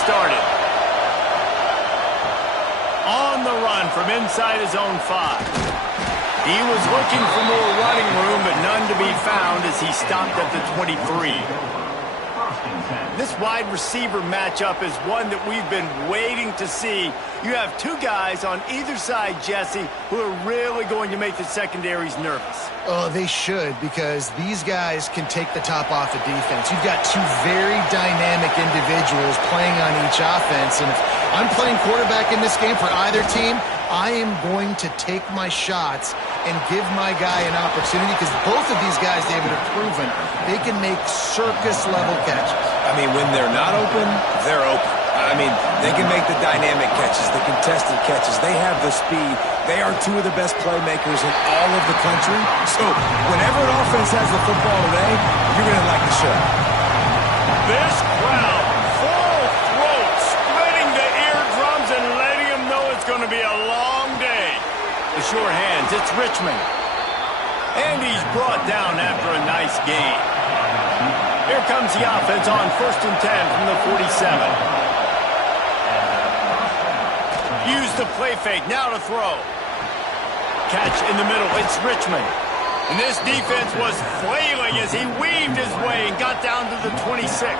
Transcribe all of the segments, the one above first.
started. On the run from inside his own 5. He was looking for more running room, but none to be found as he stopped at the 23. This wide receiver matchup is one that we've been waiting to see. You have two guys on either side, Jesse, who are really going to make the secondaries nervous. Oh, they should, because these guys can take the top off of defense. You've got two very dynamic individuals playing on each offense, and if I'm playing quarterback in this game for either team, I am going to take my shots and give my guy an opportunity, because both of these guys, David, have proven they can make circus-level catches. I mean, when they're not open, they're open. I mean, they can make the dynamic catches, the contested catches. They have the speed. They are two of the best playmakers in all of the country. So whenever an offense has the football today, you're going to like the show. This crowd, full throat, splitting the eardrums and letting them know it's going to be a long day. The sure hands, it's Richmond. And he's brought down after a nice gain. Here comes the offense on 1st and 10 from the 47. Use the play fake, now to throw. Catch in the middle, it's Richmond. And this defense was flailing as he weaved his way and got down to the 26.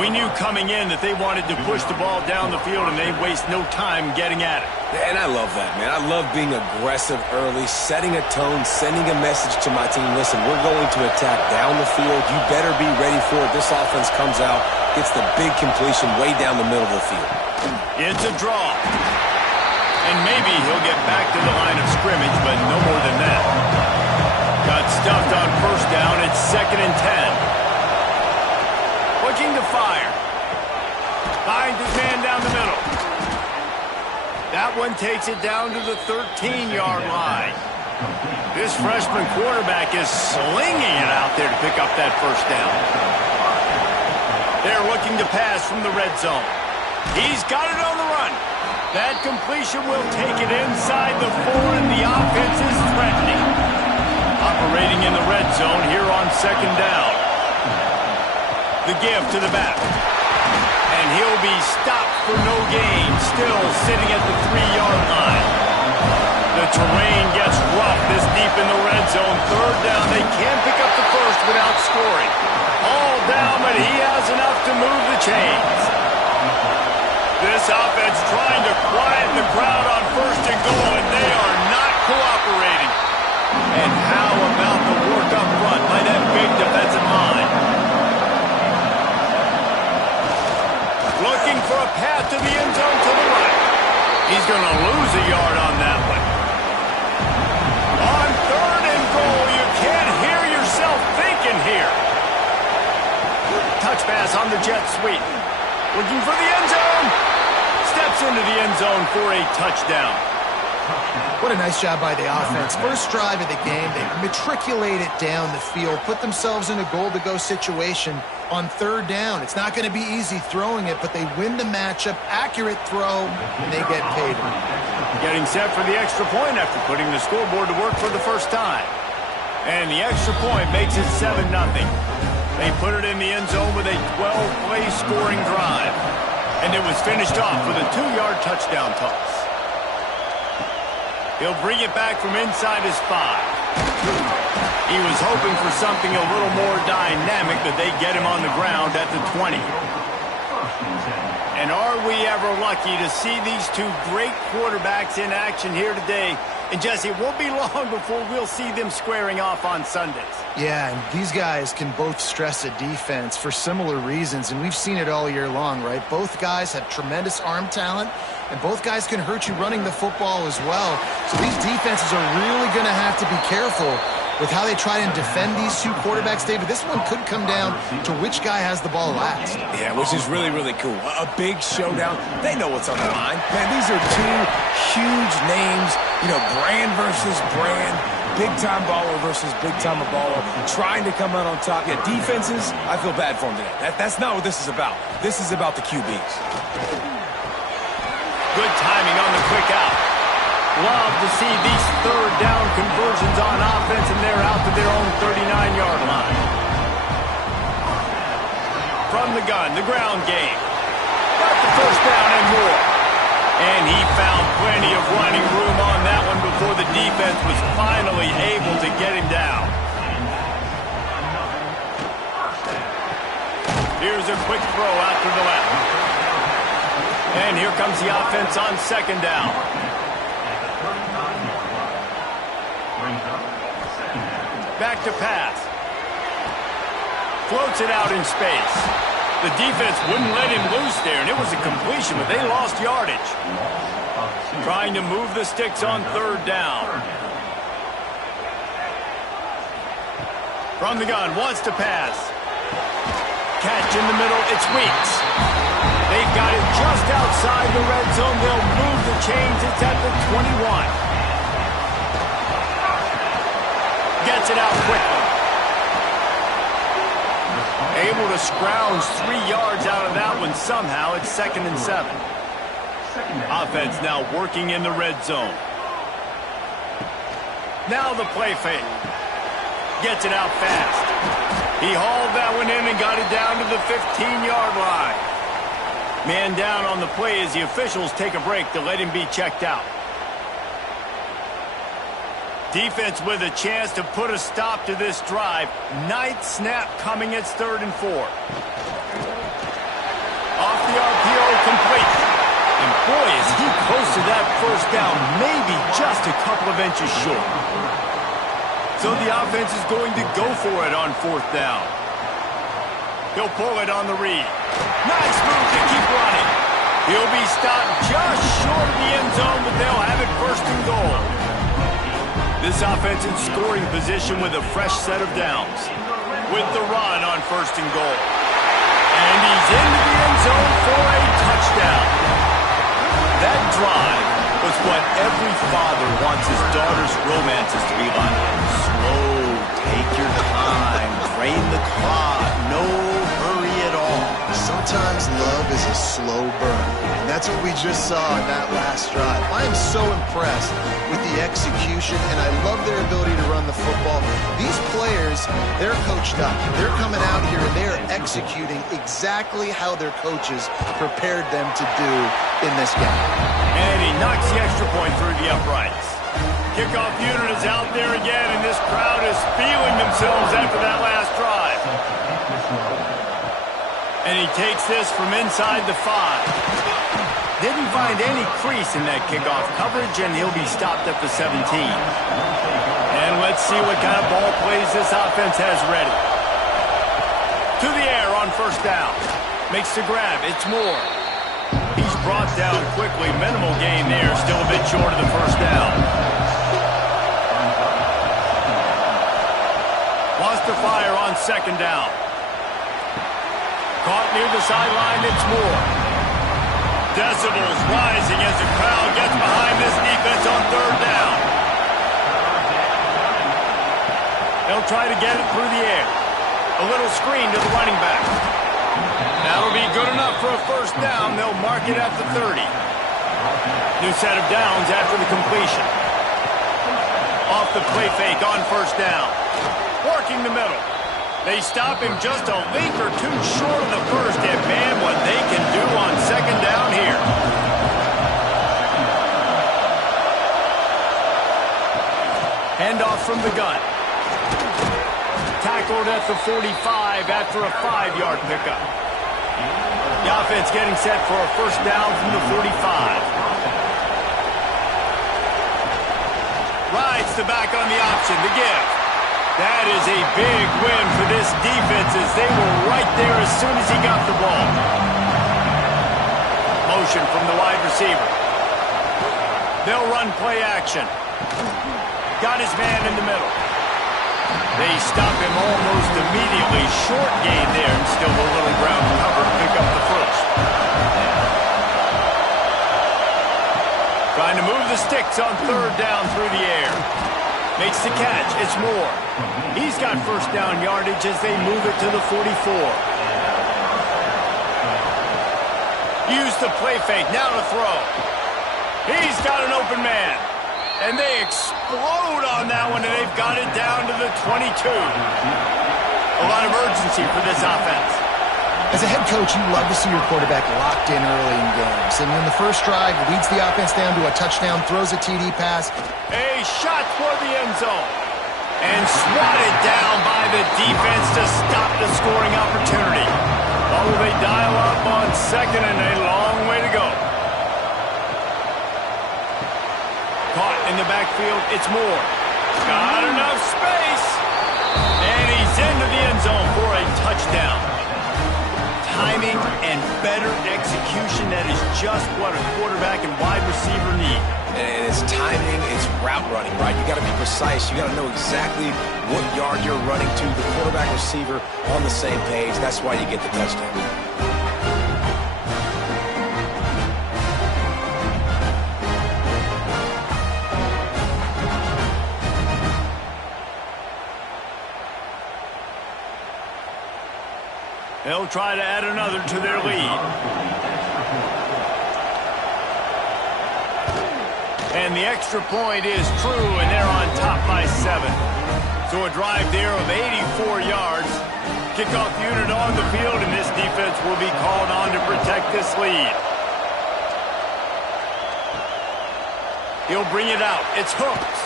We knew coming in that they wanted to push the ball down the field, and they'd waste no time getting at it. And I love that, man. I love being aggressive early, setting a tone, sending a message to my team. Listen, we're going to attack down the field. You better be ready for it. This offense comes out, gets the big completion way down the middle of the field. It's a draw. And maybe he'll get back to the line of scrimmage, but no more than that. Got stuffed on 1st down. It's 2nd and 10. Looking to fire. Finds his man down the middle. That one takes it down to the 13-yard line. This freshman quarterback is slinging it out there to pick up that 1st down. They're looking to pass from the red zone. He's got it on the run. That completion will take it inside the 4, and the offense is threatening. Operating in the red zone here on 2nd down. The give to the back. And he'll be stopped for no gain, still sitting at the 3-yard line. The terrain gets rough this deep in the red zone. 3rd down, they can't pick up the 1st without scoring. All down, but he has enough to move the chains. This offense trying to quiet the crowd on 1st and goal, and they are not cooperating. And how about the work up front by that big defensive line? Looking for a path to the end zone to the right. He's going to lose a yard on that one. On 3rd and goal, you can't hear yourself thinking here. Touch pass on the jet sweep. Looking for the end zone. Steps into the end zone for a touchdown. What a nice job by the offense. First drive of the game, they matriculate it down the field, put themselves in a goal-to-go situation on 3rd down. It's not going to be easy throwing it, but they win the matchup, accurate throw, and they get paid. Getting set for the extra point after putting the scoreboard to work for the first time. And the extra point makes it 7-0. They put it in the end zone with a 12-play scoring drive. And it was finished off with a 2-yard touchdown toss. He'll bring it back from inside his 5. He was hoping for something a little more dynamic, but they get him on the ground at the 20. And are we ever lucky to see these two great quarterbacks in action here today? And Jesse, it won't be long before we'll see them squaring off on Sundays. Yeah, and these guys can both stress a defense for similar reasons, and we've seen it all year long, right? Both guys have tremendous arm talent, and both guys can hurt you running the football as well. So these defenses are really going to have to be careful with how they try and defend these two quarterbacks, David. This one could come down to which guy has the ball last. Yeah, which is really, really cool. A big showdown. They know what's on the line. Man, these are two huge names, you know, brand versus brand, big-time baller versus big-timer baller, trying to come out on top. Yeah, defenses, I feel bad for them today. That's not what this is about. This is about the QBs. Good timing on the quick out. Love to see these 3rd down conversions on offense, and they're out to their own 39-yard line. From the gun, the ground game. first down and more. And he found plenty of running room on that one before the defense was finally able to get him down. Here's a quick throw out to the left. And here comes the offense on second down. Back to pass. Floats it out in space. The defense wouldn't let him loose there, and it was a completion, but they lost yardage. Trying to move the sticks on third down. From the gun, wants to pass. Catch in the middle, it's Weeks. They've got it just outside the red zone. They'll move the chains. It's at the 21. Gets it out quickly. Able to scrounge 3 yards out of that one somehow. It's 2nd and 7. Offense now working in the red zone. Now the play fake. Gets it out fast. He hauled that one in and got it down to the 15-yard line. Man down on the play as the officials take a break to let him be checked out. Defense with a chance to put a stop to this drive. Ninth snap coming. It's 3rd and 4. Off the RPO, complete. And boy, is he close to that first down, maybe just a couple of inches short. So the offense is going to go for it on 4th down. He'll pull it on the read. Nice move to keep running. He'll be stopped just short of the end zone, but they'll have it 1st and goal. This offense in scoring position with a fresh set of downs. With the run on 1st and goal. And he's into the end zone for a touchdown. That drive was what every father wants his daughter's romances to be like. Slow, take your time, drain the clock, no hurry at all. Sometimes love is a slow burn, and that's what we just saw in that last drive. I am so impressed with the execution, and I love their ability to run the football. These players, they're coached up. They're coming out here, and they're executing exactly how their coaches prepared them to do in this game. And he knocks the extra point through the uprights. Kickoff unit is out there again, and this crowd is feeling themselves after that last drive. And he takes this from inside the 5. Didn't find any crease in that kickoff coverage, and he'll be stopped at the 17. And let's see what kind of ball plays this offense has ready. To the air on 1st down. Makes the grab. It's Moore. He's brought down quickly. Minimal gain there. Still a bit short of the 1st down. Wants to fire on 2nd down. Caught near the sideline, it's Moore. Decibels rising as the crowd gets behind this defense on 3rd down. They'll try to get it through the air. A little screen to the running back. That'll be good enough for a 1st down. They'll mark it at the 30. New set of downs after the completion. Off the play fake on 1st down. Working the middle. They stop him just a link or 2 short of the 1st, and man, what they can do on 2nd down here. Handoff from the gun. Tackled at the 45 after a 5-yard pickup. The offense getting set for a 1st down from the 45. Rides the back on the option, the give. That is a big win for this defense as they were right there as soon as he got the ball. Motion from the wide receiver. They'll run play action. Got his man in the middle. They stop him almost immediately. Short gain there and still a little ground cover to pick up the 1st. Trying to move the sticks on 3rd down through the air. Makes the catch. It's Moore. He's got 1st down yardage as they move it to the 44. Use the play fake. Now to throw. He's got an open man. And they explode on that one, and they've got it down to the 22. A lot of urgency for this offense. As a head coach, you love to see your quarterback locked in early in games. And in the first drive, he leads the offense down to a touchdown, throws a TD pass. A shot for the end zone. And swatted down by the defense to stop the scoring opportunity. Oh, they dial up on second and a long way to go. Caught in the backfield, it's Moore. Got enough space. And he's into the end zone for a touchdown. Timing and better execution, that is just what a quarterback and wide receiver need. And it's timing, it's route running, right? You got to be precise. You got to know exactly what yard you're running to. The quarterback receiver on the same page. That's why you get the touchdown. They'll try to add another to their lead. And the extra point is true, and they're on top by 7. So a drive there of 84 yards. Kickoff unit on the field, and this defense will be called on to protect this lead. He'll bring it out. It's Hooks.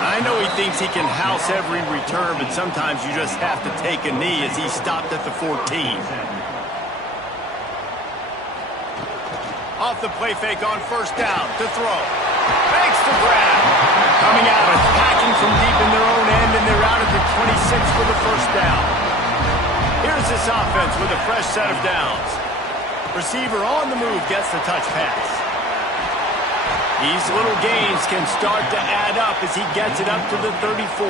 I know he thinks he can house every return, but sometimes you just have to take a knee as he stopped at the 14. Off the play fake on first down to throw. Makes the grab. Coming out, attacking from deep in their own end, and they're out at the 26 for the first down. Here's this offense with a fresh set of downs. Receiver on the move gets the touch pass. These little gains can start to add up as he gets it up to the 34.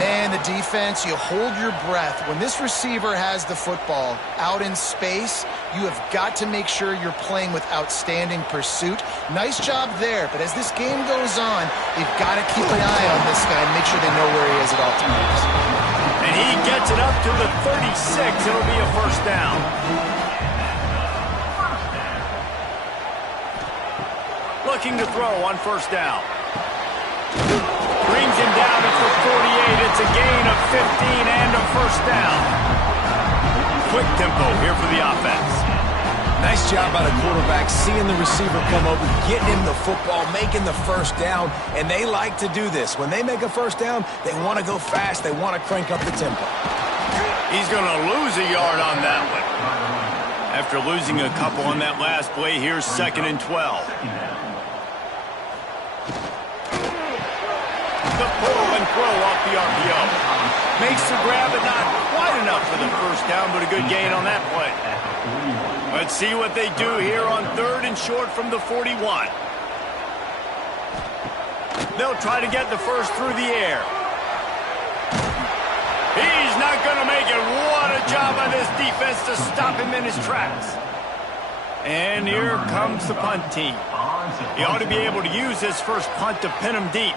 Man, the defense, you hold your breath. When this receiver has the football out in space, you have got to make sure you're playing with outstanding pursuit. Nice job there, but as this game goes on, they've got to keep an eye on this guy and make sure they know where he is at all times. And he gets it up to the 36. It'll be a first down. Looking to throw on first down. Brings him down at the 48. It's a gain of 15 and a first down. Quick tempo here for the offense. Nice job by the quarterback, seeing the receiver come over, getting him the football, making the first down, and they like to do this. When they make a first down, they want to go fast. They want to crank up the tempo. He's going to lose a yard on that one. After losing a couple on that last play, here's 2nd and 12. The pull and throw off the RPO. Makes the grab, but not quite enough for the first down, but a good gain on that play. Let's see what they do here on 3rd and short from the 41. They'll try to get the first through the air. He's not going to make it. What a job by this defense to stop him in his tracks. And here comes the punt team. He ought to be able to use his first punt to pin him deep.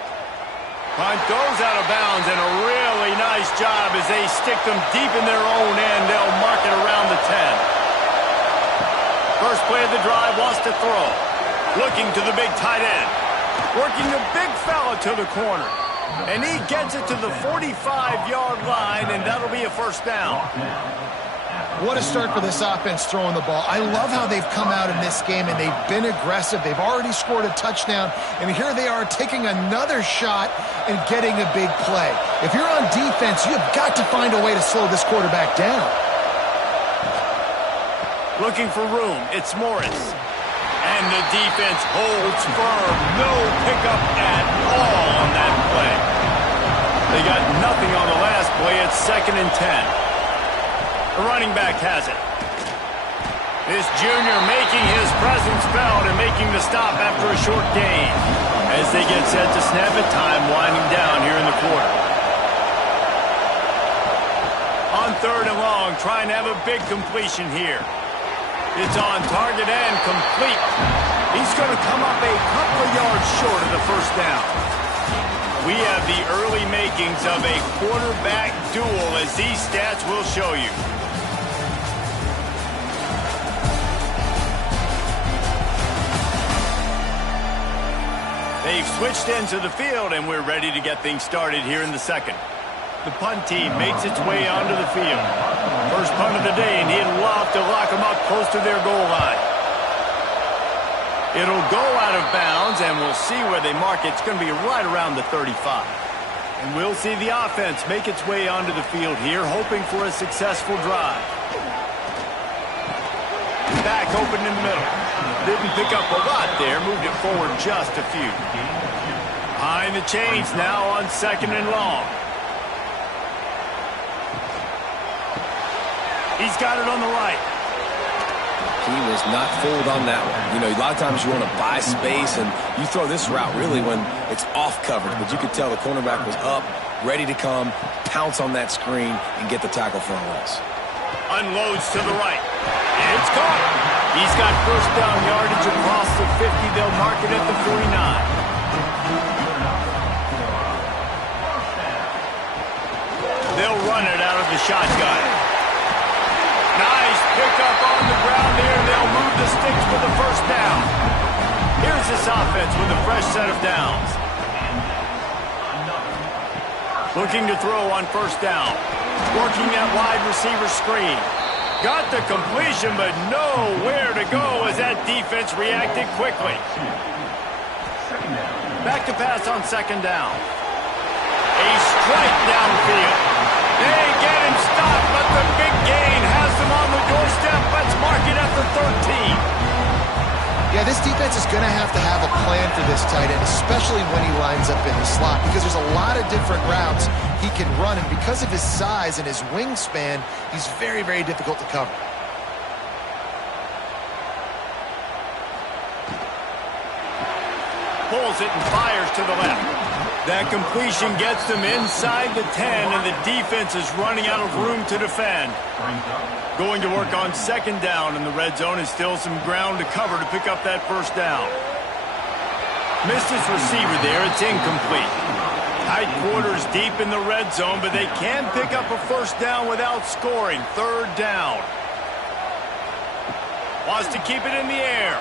Punt goes out of bounds, and a really nice job as they stick them deep in their own end. They'll mark it around the 10. First play of the drive wants to throw. Looking to the big tight end. Working the big fella to the corner. And he gets it to the 45-yard line, and that'll be a first down. What a start for this offense throwing the ball. I love how they've come out in this game, and they've been aggressive. They've already scored a touchdown, and here they are taking another shot and getting a big play. If you're on defense, you've got to find a way to slow this quarterback down. Looking for room, it's Morris. And the defense holds firm. No pickup at all on that play. They got nothing on the last play. It's 2nd and 10. The running back has it. This junior making his presence felt and making the stop after a short gain. As they get set to snap it, time winding down here in the quarter. On 3rd and long, trying to have a big completion here. It's on target and complete. He's going to come up a couple of yards short of the first down. We have the early makings of a quarterback duel, as these stats will show you. They've switched ends of the field, and we're ready to get things started here in the second. The punt team makes its way onto the field. First punt of the day, and he'd love to lock them up close to their goal line. It'll go out of bounds, and we'll see where they mark it. It's going to be right around the 35. And we'll see the offense make its way onto the field here, hoping for a successful drive. Back open in the middle. Didn't pick up a lot there, moved it forward just a few. Behind the chains now on 2nd and long. He's got it on the right. He was not fooled on that one. You know, a lot of times you want to buy space, and you throw this route really when it's off coverage. But you could tell the cornerback was up, ready to come, pounce on that screen, and get the tackle for a loss. Unloads to the right. It's caught. He's got first down yardage across the 50. They'll mark it at the 49. They'll run it out of the shotgun. Nice pickup on the ground here. They'll move the sticks for the first down. Here's this offense with a fresh set of downs. Looking to throw on first down. Working that wide receiver screen. Got the completion, but nowhere to go as that defense reacted quickly. Back to pass on 2nd down. A strike downfield. They get him stopped, but the big gain has them on the doorstep. Let's mark it at the 13. Yeah, this defense is going to have a plan for this tight end, especially when he lines up in the slot, because there's a lot of different routes he can run, and because of his size and his wingspan, he's very, very difficult to cover. Pulls it and fires to the left. That completion gets them inside the 10, and the defense is running out of room to defend. Going to work on 2nd down in the red zone, and still some ground to cover to pick up that first down. Missed his receiver there. It's incomplete. Tight quarters deep in the red zone, but they can pick up a first down without scoring. 3rd down. Wants to keep it in the air.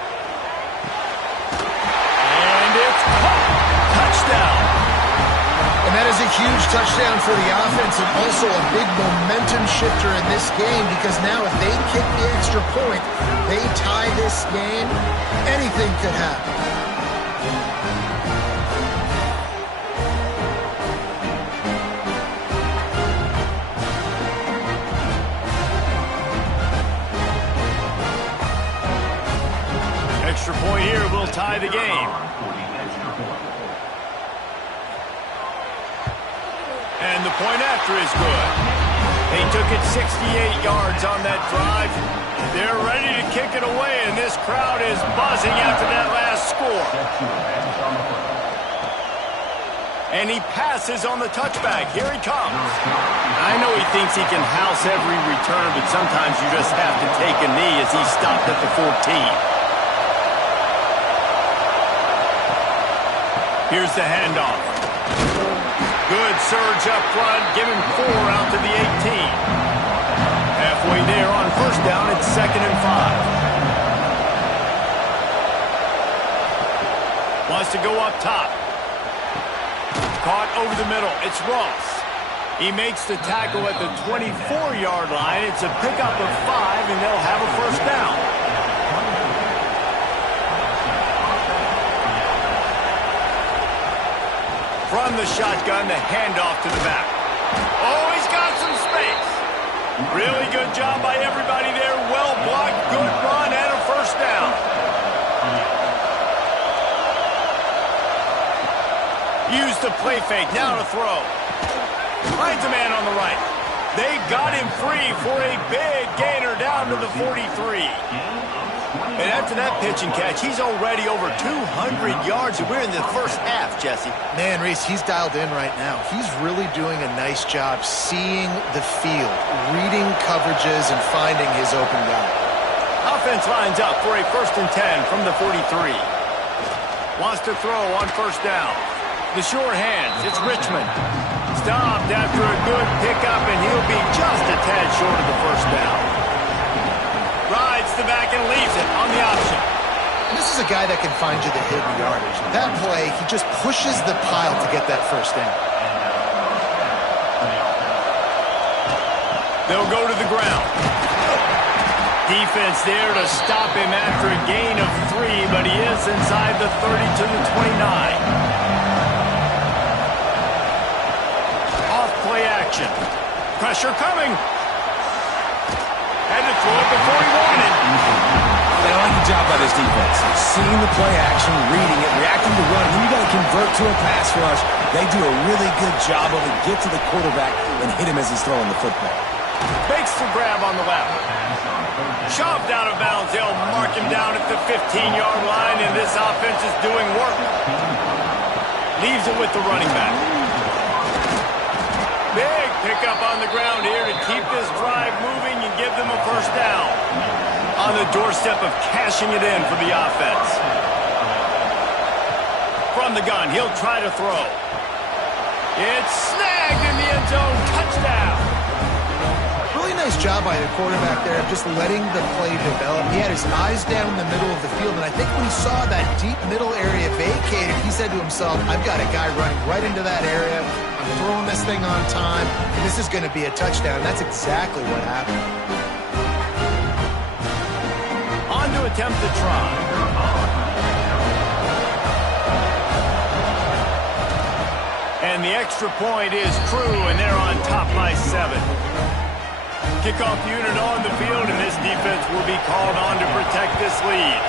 And it's caught. Touchdown. And that is a huge touchdown for the offense, and also a big momentum shifter in this game, because now if they kick the extra point, they tie this game, anything could happen. Extra point here will tie the game. And the point after is good. They took it 68 yards on that drive. They're ready to kick it away, and this crowd is buzzing after that last score. And he passes on the touchback. Here he comes. I know he thinks he can house every return, but sometimes you just have to take a knee as he's stopped at the 14. Here's the handoff. Good surge up front. Give him 4 out to the 18. Halfway there on first down. It's 2nd and 5. Wants to go up top. Caught over the middle. It's Ross. He makes the tackle at the 24-yard line. It's a pickup of 5, and they'll have a first down. From the shotgun, the handoff to the back. Oh, he's got some space. Really good job by everybody there. Well blocked, good run, and a first down. Use the play fake, now to throw. Finds a man on the right. They got him free for a big gainer down to the 43. And after that pitch and catch, he's already over 200 yards, and we're in the first half, Jesse. Man, Reese, he's dialed in right now. He's really doing a nice job seeing the field, reading coverages, and finding his open guy. Offense lines up for a 1st and 10 from the 43. Wants to throw on first down. The sure hands, it's Richmond. Stopped after a good pickup, and he'll be just a tad short of the first down. Rides the back and leaves it on the option. And this is a guy that can find you the hidden yardage. That play, he just pushes the pile to get that first down. They'll go to the ground. Defense there to stop him after a gain of 3, but he is inside the 30 to the 29. Off play action. Pressure coming. Had to throw it before he wanted. They like the job by this defense. Seeing the play action, reading it, reacting to run. When you got to convert to a pass rush, they do a really good job of it. Get to the quarterback and hit him as he's throwing the football. Fakes the grab on the left. Shoved out of bounds. They'll mark him down at the 15-yard line, and this offense is doing work. Leaves it with the running back. Big pickup on the ground here to keep this drive moving and give them a first down. On the doorstep of cashing it in for the offense. From the gun, he'll try to throw. It's snagged in the end zone. Touchdown. Really nice job by the quarterback there of just letting the play develop. He had his eyes down in the middle of the field, and I think when he saw that deep middle area vacated, he said to himself, I've got a guy running right into that area. I'm throwing this thing on time, and this is going to be a touchdown. That's exactly what happened. On to attempt the try. And the extra point is true, and they're on top by 7. Kickoff unit on the field, and this defense will be called on to protect this lead.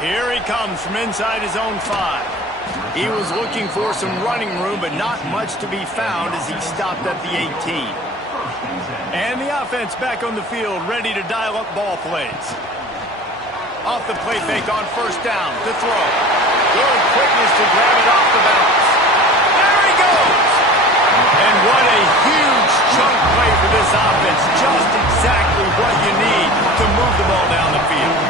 Here he comes from inside his own 5. He was looking for some running room, but not much to be found as he stopped at the 18. And the offense back on the field, ready to dial up ball plays. Off the play fake on first down to throw. Good quickness to grab it off the bounce. There he goes! And what a huge chunk play for this offense. Just exactly what you need to move the ball down the field.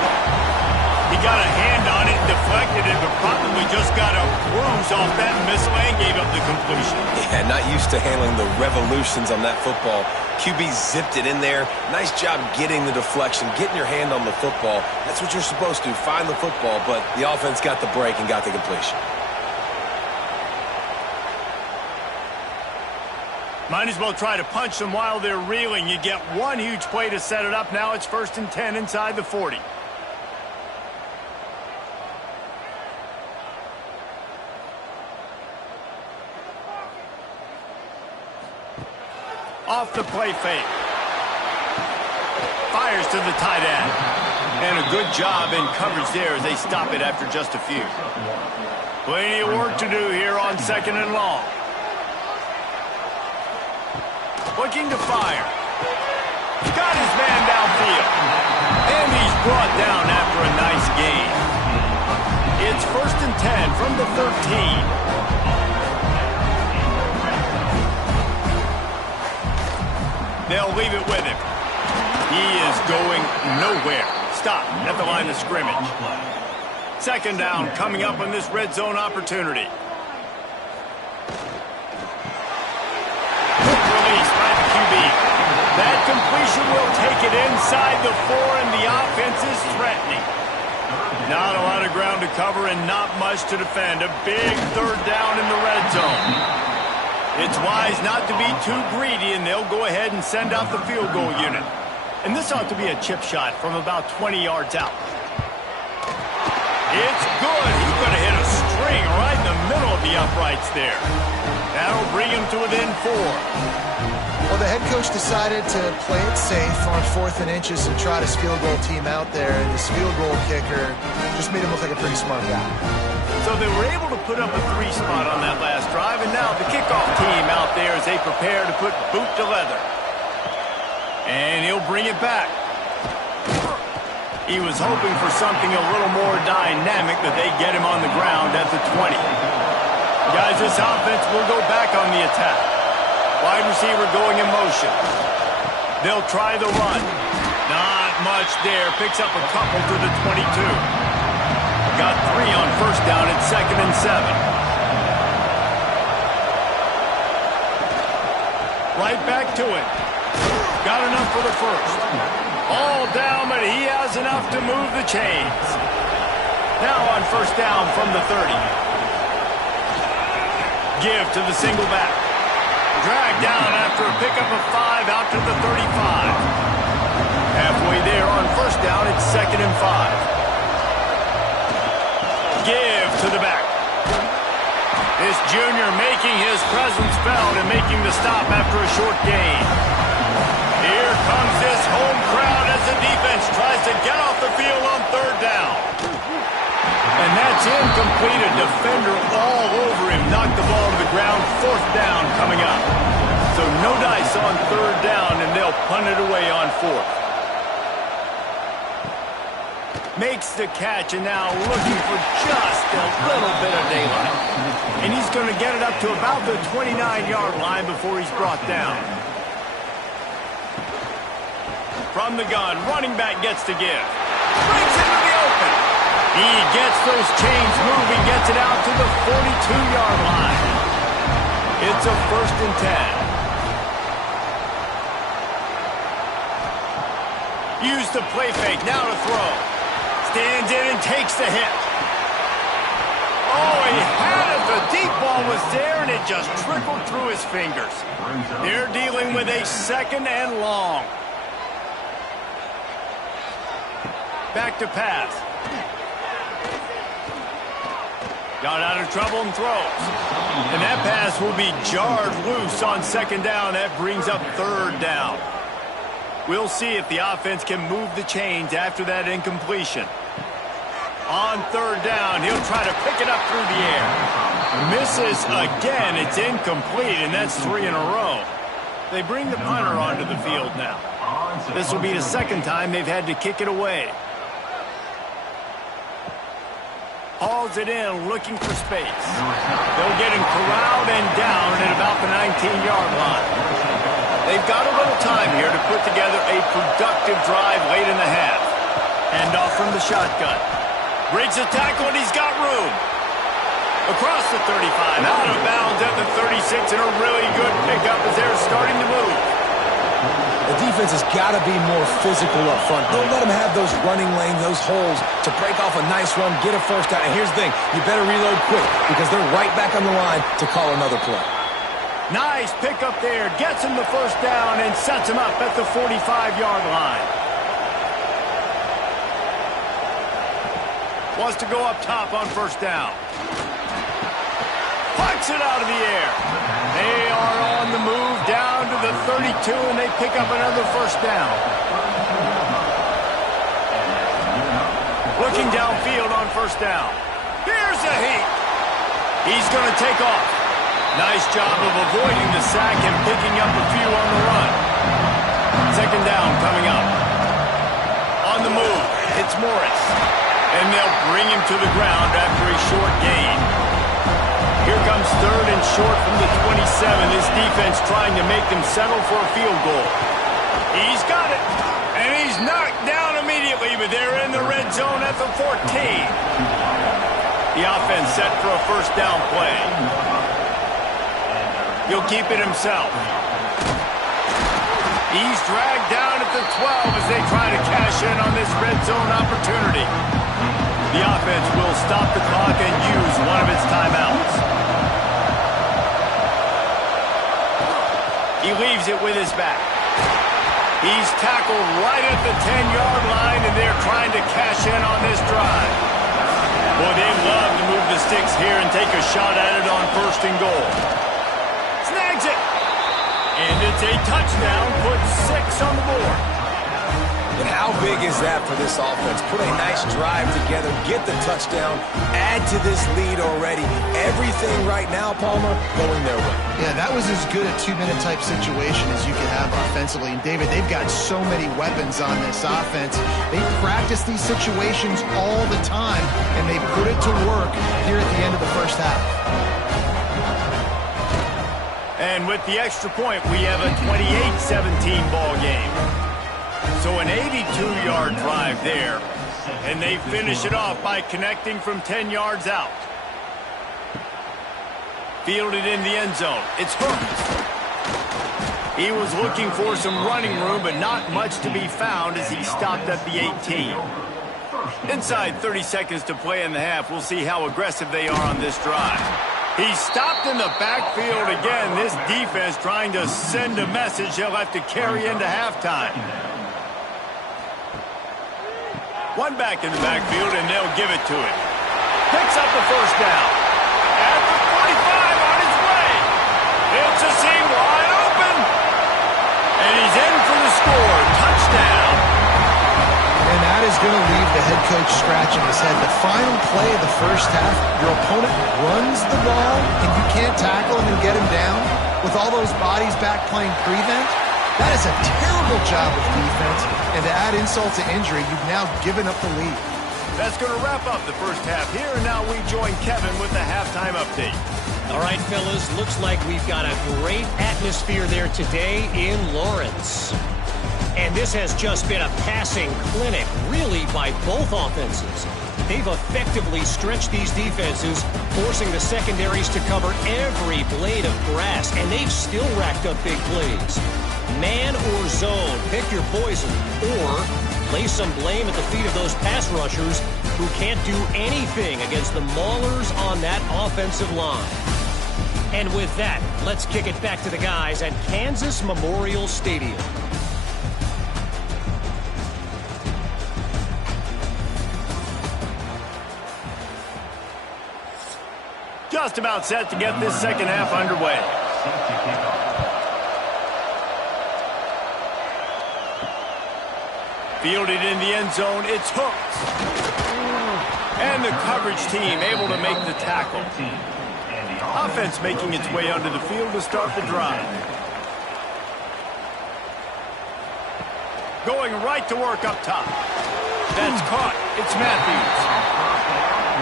He got a hand on it, deflected it, but probably just got a bruise off that missile and gave up the completion. Yeah, not used to handling the revolutions on that football. QB zipped it in there. Nice job getting the deflection, getting your hand on the football. That's what you're supposed to, find the football, but the offense got the break and got the completion. Might as well try to punch them while they're reeling. You get one huge play to set it up. Now it's 1st and 10 inside the 40. Off the play fake. Fires to the tight end. And a good job in coverage there as they stop it after just a few. Plenty of work to do here on 2nd and long. Looking to fire. Got his man downfield. And he's brought down after a nice gain. It's 1st and 10 from the 13. They'll leave it with him. He is going nowhere. Stop at the line of scrimmage. 2nd down coming up on this red zone opportunity. Quick release by the QB. That completion will take it inside the 4, and the offense is threatening. Not a lot of ground to cover and not much to defend. A big 3rd down in the red zone. It's wise not to be too greedy, and they'll go ahead and send out the field goal unit. And this ought to be a chip shot from about 20 yards out. It's good. He's going to hit a string right in the middle of the uprights there. That'll bring him to within 4. Well, the head coach decided to play it safe on 4th and inches and trot his field goal team out there, and his field goal kicker just made him look like a pretty smart guy. So they were able to put up a 3 spot on that last drive, and now the kickoff team out there as they prepare to put boot to leather. And he'll bring it back. He was hoping for something a little more dynamic, but they get him on the ground at the 20. Guys, this offense will go back on the attack. Wide receiver going in motion. They'll try the run. Not much there. Picks up a couple to the 22. Got 3 on 1st down at 2nd and 7. Right back to it. Got enough for the 1st. All down, but he has enough to move the chains. Now on 1st down from the 30. Give to the single back. Dragged down after a pickup of 5 out to the 35. Halfway there on first down, it's 2nd and 5. Give to the back. This junior making his presence felt and making the stop after a short gain. Here comes this home crowd as the defense tries to get off the field on 3rd down. And that's incomplete. A defender all over him. Knocked the ball to the ground. 4th down coming up. So no dice on 3rd down, and they'll punt it away on 4th. Makes the catch, and now looking for just a little bit of daylight. And he's going to get it up to about the 29-yard line before he's brought down. From the gun, running back gets to give. Brings into the open. He gets those chains moving, gets it out to the 42-yard line. It's a 1st and 10. Use the play fake, now to throw. Stands in and takes the hit. Oh, he had it. The deep ball was there, and it just trickled through his fingers. They're dealing with a 2nd and long. Back to pass. Got out of trouble and throws. And that pass will be jarred loose on 2nd down. That brings up 3rd down. We'll see if the offense can move the chains after that incompletion. On 3rd down, he'll try to pick it up through the air. Misses again. It's incomplete, and that's 3 in a row. They bring the punter onto the field now. This will be the 2nd time they've had to kick it away. Hauls it in, looking for space. They'll get him corralled and down at about the 19-yard line. They've got a little time here to put together a productive drive late in the half. Hand off from the shotgun. Breaks the tackle, and he's got room. Across the 35, out of bounds at the 36, and a really good pickup as they're starting to move. The defense has got to be more physical up front. Don't let them have those running lanes, those holes to break off a nice run, get a 1st down. And here's the thing, you better reload quick because they're right back on the line to call another play. Nice pickup there. Gets him the 1st down and sets him up at the 45-yard line. Wants to go up top on 1st down. Pucks it out of the air. They are on the move down to the 32, and they pick up another 1st down. Looking downfield on 1st down. Here's a heat. He's going to take off. Nice job of avoiding the sack and picking up a few on the run. 2nd down coming up. On the move, it's Morris. And they'll bring him to the ground after a short gain. Here comes 3rd and short from the 27. This defense trying to make them settle for a field goal. He's got it. And he's knocked down immediately, but they're in the red zone at the 14. The offense set for a 1st down play. He'll keep it himself. He's dragged down at the 12 as they try to cash in on this red zone opportunity. The offense will stop the clock and use one of its timeouts. He leaves it with his back. He's tackled right at the 10-yard line, and they're trying to cash in on this drive. Boy, they love to move the sticks here and take a shot at it on 1st and goal. Snags it. And it's a touchdown, puts 6 on the board. And how big is that for this offense? Put a nice drive together, get the touchdown, add to this lead already. Everything right now, Palmer, going their way. Yeah, that was as good a 2-minute type situation as you could have offensively. And David, they've got so many weapons on this offense. They practice these situations all the time, and they put it to work here at the end of the 1st half. And with the extra point, we have a 28-17 ball game. So an 82-yard drive there, and they finish it off by connecting from 10 yards out. Fielded in the end zone. It's Hurts. He was looking for some running room, but not much to be found as he stopped at the 18. Inside 30 seconds to play in the half. We'll see how aggressive they are on this drive. He's stopped in the backfield again. This defense trying to send a message they'll have to carry into halftime. One back in the backfield, and they'll give it to him. Picks up the first down. At the 45 on his way. It's a seam wide open. And he's in for the score. Touchdown. And that is going to leave the head coach scratching his head. The final play of the first half, your opponent runs the ball, and you can't tackle him and get him down with all those bodies back playing prevent. That is a terrible job of defense, and to add insult to injury, you've now given up the lead. That's going to wrap up the first half here, and now we join Kevin with the halftime update. All right, fellas, looks like we've got a great atmosphere there today in Lawrence. And this has just been a passing clinic, really, by both offenses. They've effectively stretched these defenses, forcing the secondaries to cover every blade of grass, and they've still racked up big plays. Man or zone, pick your poison, or lay some blame at the feet of those pass rushers who can't do anything against the maulers on that offensive line. And with that, let's kick it back to the guys at Kansas Memorial Stadium. Just about set to get this second half underway. Fielded in the end zone, it's hooked. And the coverage team able to make the tackle. Offense making its way onto the field to start the drive. Going right to work up top. That's caught. It's Matthews.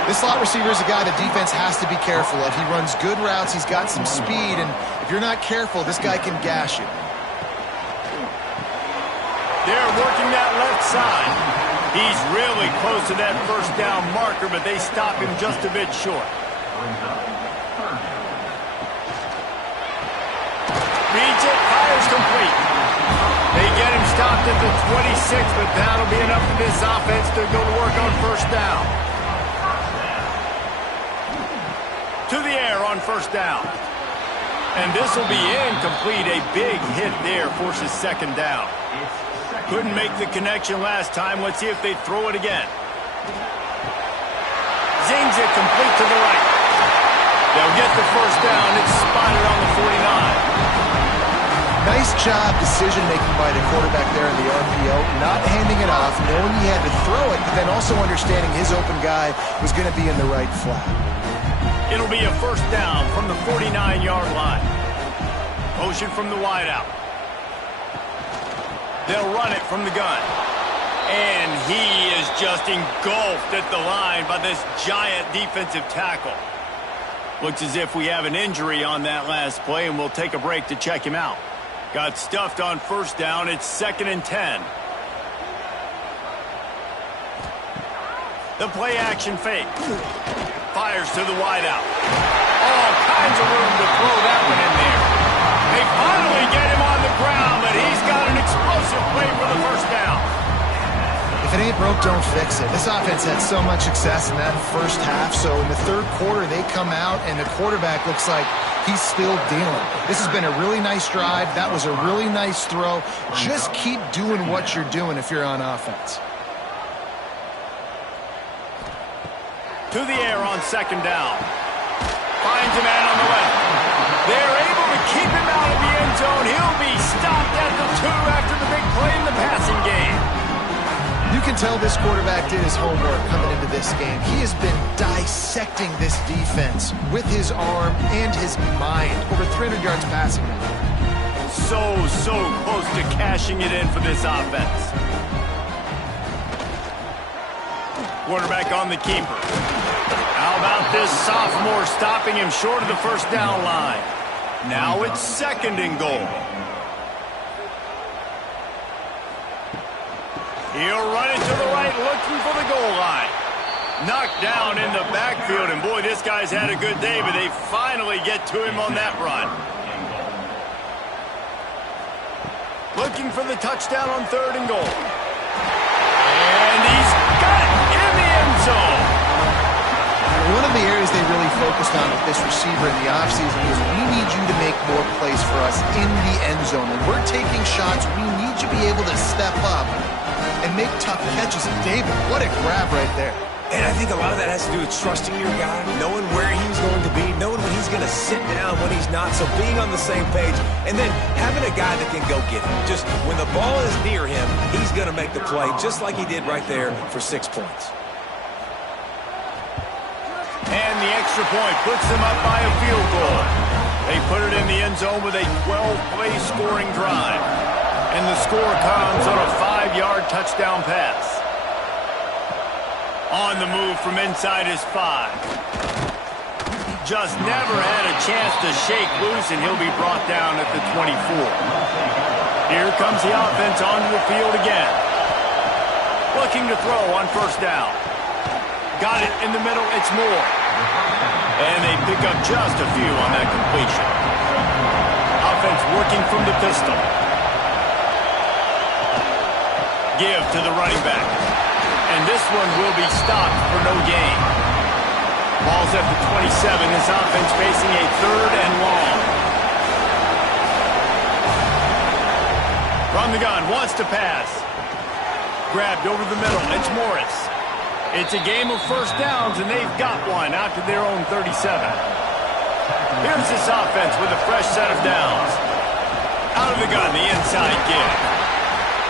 This slot receiver is a guy the defense has to be careful of. He runs good routes, he's got some speed, and if you're not careful, this guy can gash you. They're working that left side. He's really close to that first down marker, but they stop him just a bit short. Reads it, fires complete. They get him stopped at the 26, but that'll be enough for this offense to go to work on first down. To the air on first down. And this will be incomplete. A big hit there forces second down. Couldn't make the connection last time. Let's see if they throw it again. Zings it complete to the right. They'll get the first down. It's spotted on the 49. Nice job decision-making by the quarterback there in the RPO, not handing it off, knowing he had to throw it, but then also understanding his open guy was going to be in the right flat. It'll be a first down from the 49-yard line. Motion from the wideout. They'll run it from the gun. And he is just engulfed at the line by this giant defensive tackle. Looks as if we have an injury on that last play, and we'll take a break to check him out. Got stuffed on first down. It's 2nd and 10. The play action fake. Fires to the wideout. All kinds of room to throw that one in there. They finally get him on the ground, but he's got an explosive play for the first down. If it ain't broke, don't fix it. This offense had so much success in that first half, so in the third quarter they come out and the quarterback looks like he's still dealing. This has been a really nice drive. That was a really nice throw. Just keep doing what you're doing if you're on offense. To the air on second down. Finds a man on the left. They're able to keep him out of the end zone. He'll be stopped at the 2 after the big play in the passing game. You can tell this quarterback did his homework coming into this game. He has been dissecting this defense with his arm and his mind. Over 300 yards passing. So close to cashing it in for this offense. Quarterback on the keeper. How about this sophomore stopping him short of the first down line? Now it's 2nd and goal. He'll run it to the right, looking for the goal line. Knocked down in the backfield, and boy, this guy's had a good day, but they finally get to him on that run. Looking for the touchdown on 3rd and goal. And he's got it in the end zone. One of the areas they really focused on with this receiver in the offseason is we need you to make more plays for us in the end zone. When we're taking shots, we need you to be able to step up and make tough catches. David, what a grab right there. And I think a lot of that has to do with trusting your guy, knowing where he's going to be, knowing when he's going to sit down, when he's not, so being on the same page, and then having a guy that can go get him. Just when the ball is near him, he's going to make the play, just like he did right there for 6 points. And the extra point puts them up by a field goal. They put it in the end zone with a 12-play scoring drive. And the score comes on a 5-yard touchdown pass. On the move from inside his 5. Just never had a chance to shake loose, and he'll be brought down at the 24. Here comes the offense onto the field again. Looking to throw on first down. Got it in the middle, it's Moore. And they pick up just a few on that completion. Offense working from the pistol. Give to the running back. And this one will be stopped for no gain. Ball's at the 27. This offense facing a 3rd and long. From the gun, wants to pass. Grabbed over the middle. It's Morris. It's a game of first downs, and they've got one out to their own 37. Here's this offense with a fresh set of downs. Out of the gun, the inside give.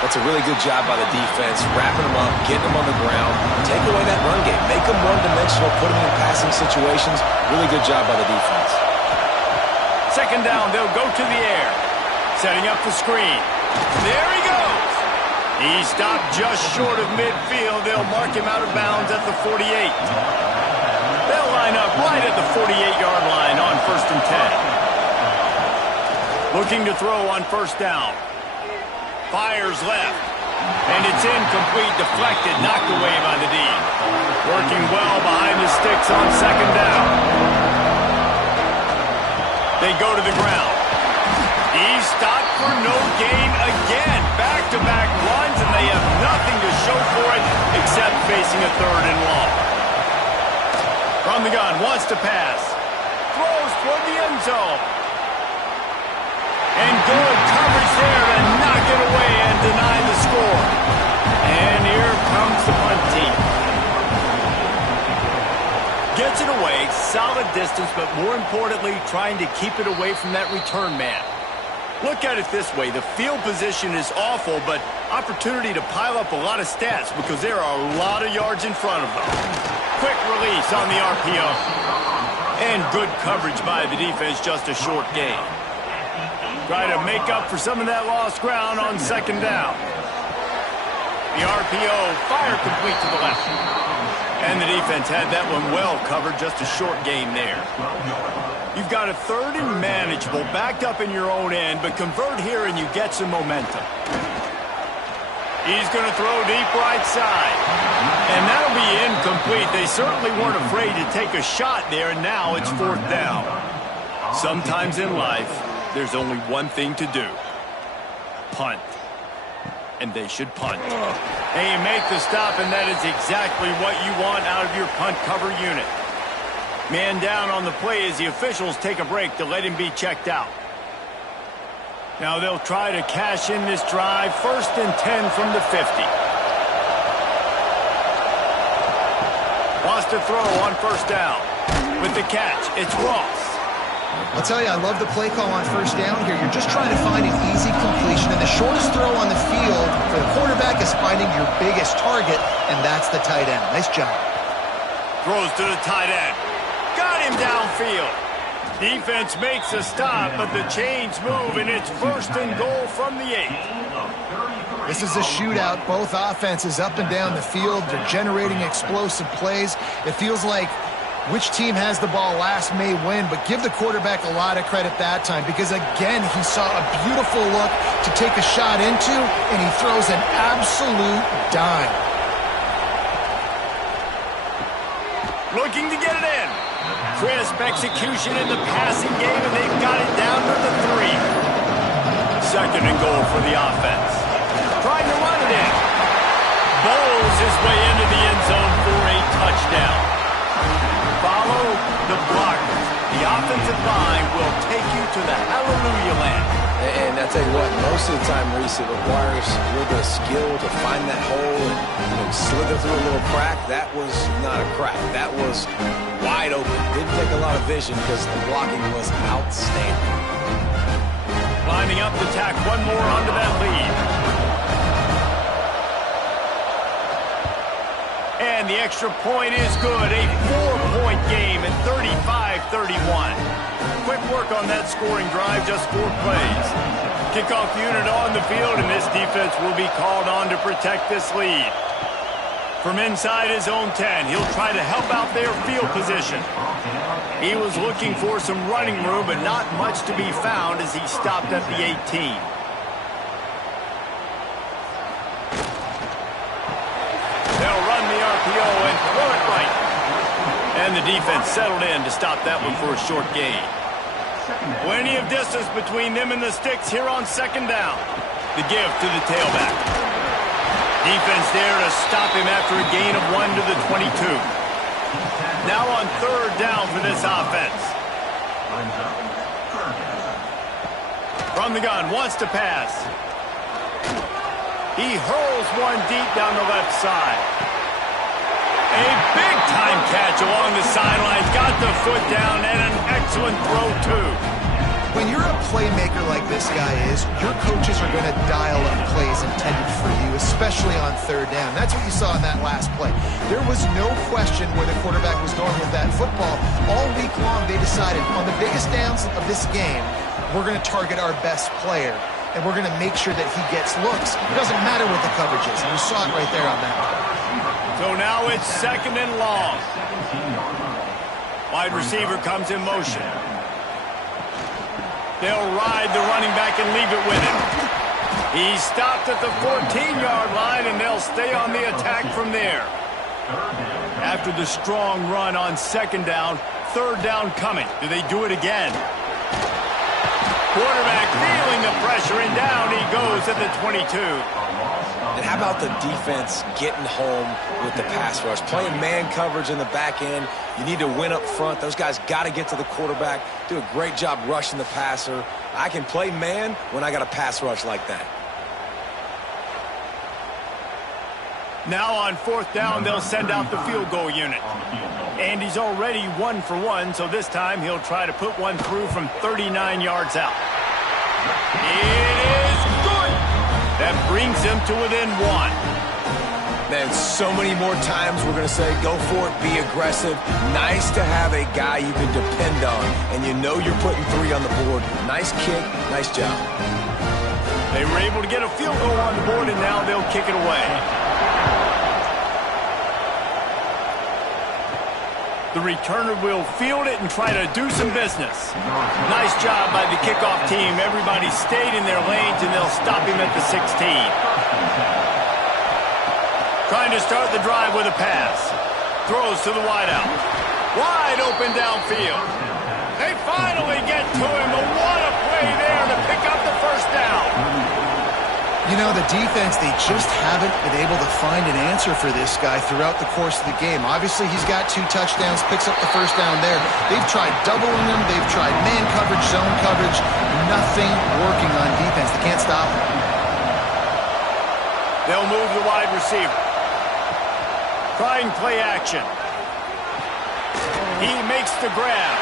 That's a really good job by the defense, wrapping them up, getting them on the ground, take away that run game, make them one-dimensional, put them in passing situations. Really good job by the defense. Second down, they'll go to the air. Setting up the screen. There he goes. He stopped just short of midfield. They'll mark him out of bounds at the 48. They'll line up right at the 48-yard line on 1st and 10. Looking to throw on first down. Fires left. And it's incomplete, deflected, knocked away by the D. Working well behind the sticks on second down. They go to the ground. He's stopped for no gain again. Back-to-back runs, and they have nothing to show for it except facing a 3rd and long. From the gun, wants to pass. Throws toward the end zone. And good coverage there to knock it away and deny the score. And here comes the punt team. Gets it away, solid distance, but more importantly, trying to keep it away from that return man. Look at it this way. The field position is awful, but opportunity to pile up a lot of stats because there are a lot of yards in front of them. Quick release on the RPO. And good coverage by the defense, just a short gain. Try to make up for some of that lost ground on second down. The RPO, fire complete to the left. And the defense had that one well covered, just a short gain there. You've got a 3rd and manageable, backed up in your own end, but convert here and you get some momentum. He's going to throw deep right side. And that'll be incomplete. They certainly weren't afraid to take a shot there, and now it's 4th down. Sometimes in life, there's only one thing to do. Punt. And they should punt. And you make the stop, and that is exactly what you want out of your punt cover unit. Man down on the play as the officials take a break to let him be checked out. Now they'll try to cash in this drive. 1st and 10 from the 50. Wants to throw on first down. With the catch, it's Ross. I'll tell you, I love the play call on first down here. You're just trying to find an easy completion, and the shortest throw on the field for the quarterback is finding your biggest target, and that's the tight end. Nice job. Throws to the tight end. Got him downfield. Defense makes a stop, but the chains move, and it's 1st and goal from the 8. This is a shootout. Both offenses up and down the field. They're generating explosive plays. It feels like which team has the ball last may win, but give the quarterback a lot of credit that time because, again, he saw a beautiful look to take a shot into, and he throws an absolute dime. Looking to get it in. Crisp execution in the passing game, and they've got it down to the 3. 2nd and goal for the offense. Trying to run it in. Bowls his way into the end zone for a touchdown. follow the blockers. The offensive line will take you to the hallelujah land. And I tell you what, most of the time, Reese, it requires a little bit of skill to find that hole and slither through a little crack. That was not a crack. That was wide open. Didn't take a lot of vision because the blocking was outstanding. Lining up to tack one more onto that lead. And the extra point is good. A 4-point game at 35-31. Quick work on that scoring drive, just 4 plays. Kickoff unit on the field, and this defense will be called on to protect this lead. From inside his own 10, he'll try to help out their field position. He was looking for some running room, but not much to be found as he stopped at the 18. They'll run the RPO and throw it right. And the defense settled in to stop that one for a short gain. Plenty of distance between them and the sticks here on second down. The give to the tailback. Defense there to stop him after a gain of 1 to the 22. Now on third down for this offense. From the gun, wants to pass. He hurls one deep down the left side. A big-time catch along the sidelines. Got the foot down and an excellent throw, too. When you're a playmaker like this guy is, your coaches are going to dial up plays intended for you, especially on third down. That's what you saw in that last play. There was no question where the quarterback was going with that football. All week long, they decided on the biggest downs of this game, we're going to target our best player, and we're going to make sure that he gets looks. It doesn't matter what the coverage is. You saw it right there on that one. So now it's second and long. Wide receiver comes in motion. They'll ride the running back and leave it with him. He stopped at the 14-yard line, and they'll stay on the attack from there. After the strong run on second down, third down coming. Do they do it again? Quarterback feeling the pressure, and down he goes at the 22. And how about the defense getting home with the pass rush? Playing man coverage in the back end. You need to win up front. Those guys got to get to the quarterback. Do a great job rushing the passer. I can play man when I got a pass rush like that. Now on fourth down, they'll send out the field goal unit. And he's already 1 for 1, so this time he'll try to put one through from 39 yards out. It is good. That brings him to within 1. Man, so many more times we're going to say, go for it, be aggressive. Nice to have a guy you can depend on, and you know you're putting 3 on the board. Nice kick, nice job. They were able to get a field goal on the board, and now they'll kick it away. The returner will field it and try to do some business. Nice job by the kickoff team. Everybody stayed in their lanes, and they'll stop him at the 16. Trying to start the drive with a pass. Throws to the wideout. Wide open downfield. They finally get to him, but what a play there to pick up the first down. You know, the defense, they just haven't been able to find an answer for this guy throughout the course of the game. Obviously, he's got 2 touchdowns, picks up the first down there. They've tried doubling him. They've tried man coverage, zone coverage. Nothing working on defense. They can't stop him. They'll move the wide receiver. Trying play action. He makes the grab.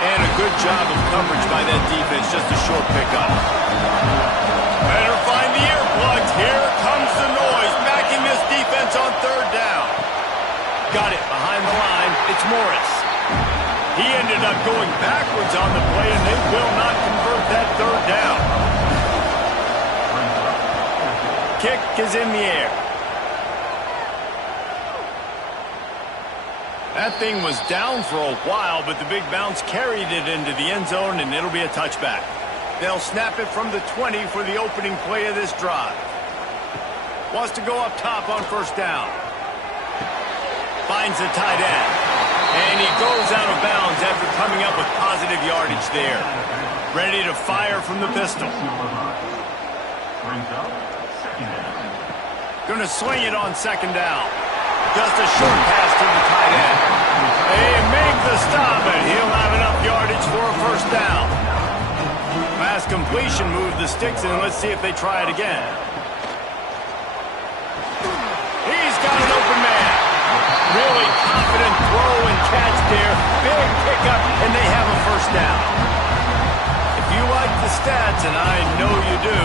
And a good job of coverage by that defense. Just a short pickup. Better find the earplugs. Here comes the noise. Backing this defense on third down. Got it behind the line. It's Morris. He ended up going backwards on the play, and they will not convert that third down. Kick is in the air. That thing was down for a while, but the big bounce carried it into the end zone, and it'll be a touchback. They'll snap it from the 20 for the opening play of this drive. Wants to go up top on first down. Finds the tight end. And he goes out of bounds after coming up with positive yardage there. Ready to fire from the pistol. Going to swing it on second down. Just a short pass to the tight end. They make the stop, and he'll have enough yardage for a first down. Pass completion moved the sticks, and let's see if they try it again. He's got an open man. Really confident throw and catch there. Big pickup, and they have a first down. If you like the stats, and I know you do,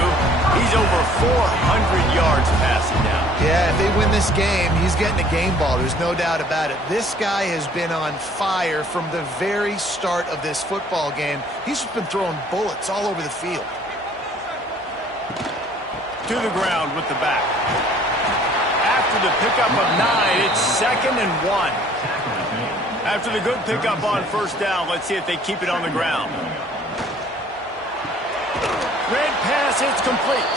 he's over 400 yards passing down. Yeah, if they win this game, he's getting a game ball. There's no doubt about it. This guy has been on fire from the very start of this football game. He's just been throwing bullets all over the field. To the ground with the back. After the pickup of 9, it's 2nd and 1. After the good pickup on first down, let's see if they keep it on the ground. Red pass, it's complete.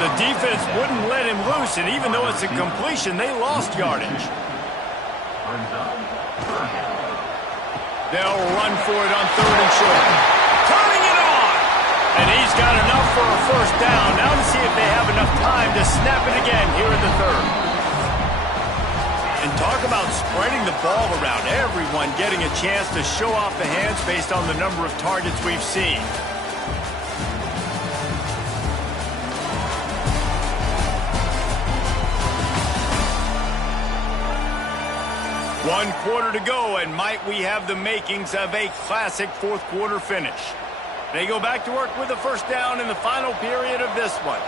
The defense wouldn't let him loose, and even though it's a completion, they lost yardage. They'll run for it on 3rd and short. Turning it on! And he's got enough for a first down. Now to see if they have enough time to snap it again here in the 3rd. And talk about spreading the ball around. Everyone getting a chance to show off the hands based on the number of targets we've seen. One quarter to go, and might we have the makings of a classic fourth quarter finish. They go back to work with a first down in the final period of this one.